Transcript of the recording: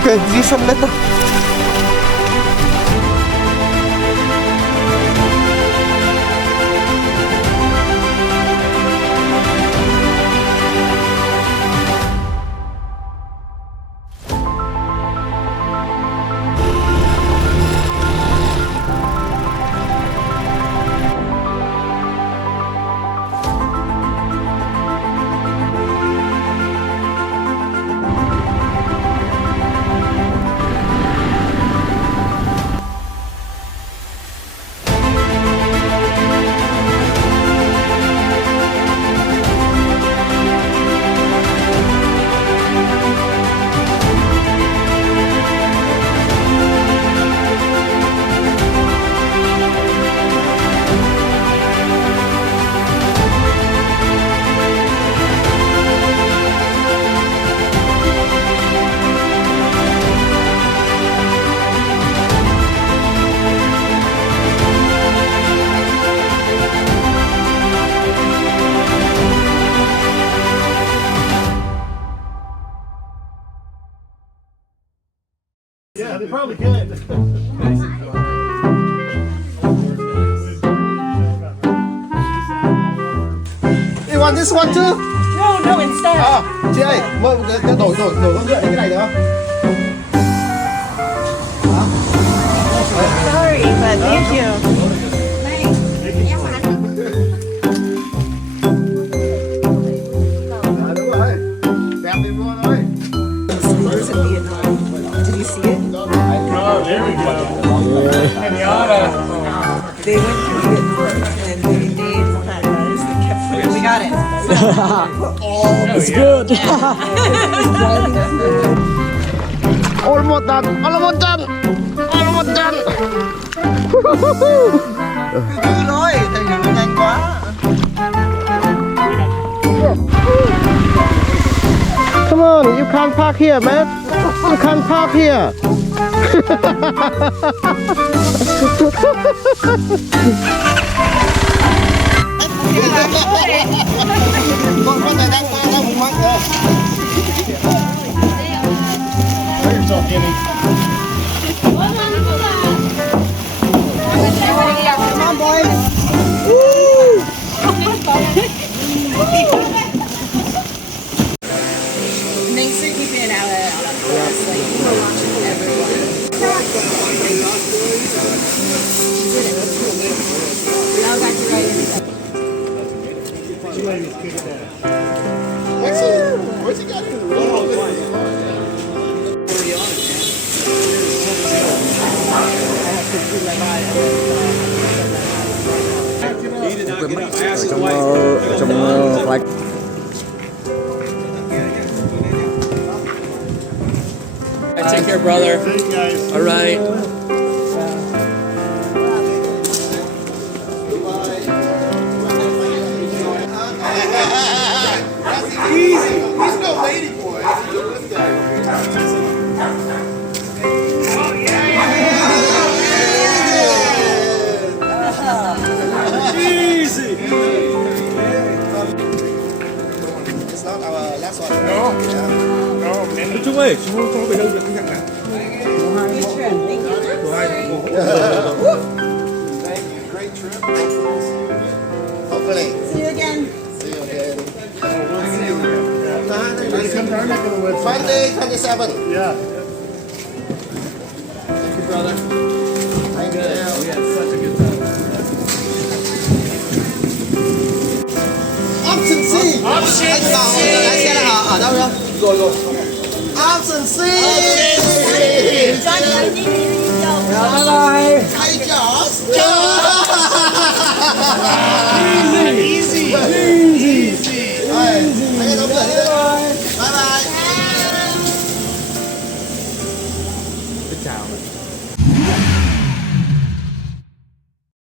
Okay, see some later. Yeah, they probably can. You want this one too? No, instead. Chị ơi, đổi cái này được không? Sorry, but thank you. Đúng rồi. Đẹp thì mua thôi. Did you see it? Oh, there we go. They went to Vietnam and they made pandas. They kept we got it. It's good. Almost done. Almost done. Almost done. Đi thôi, thầy đừng nhanh quá. Come on, you can't park here, man. You can't park here. Con này đang hùng mắc rồi. Hurt yourself, Jimmy. Come on, boys. Thanks for keeping it out of us. Like, you were watching everyone. We all got to write in. What's he got in the road? Trong like Take care, brother. Thank you guys. All right. easy. He's no lady boy. This guy. Easy. It's not our last one. No. No, man. Chú ơi, chú có phải đâu được cái nào? Thank you. Great trip. Hopefully. See you again. See you again. Come to our neck of the woods. Sunday 27. Yeah. Thank you, brother. Thank you. We had such a good time. Option C. Anh bảo lái xe là ở đâu không? Rồi. Option C. Bye bye. Hay chó. Easy. Rồi, anh em đóng cửa đi. Bye bye. Good town.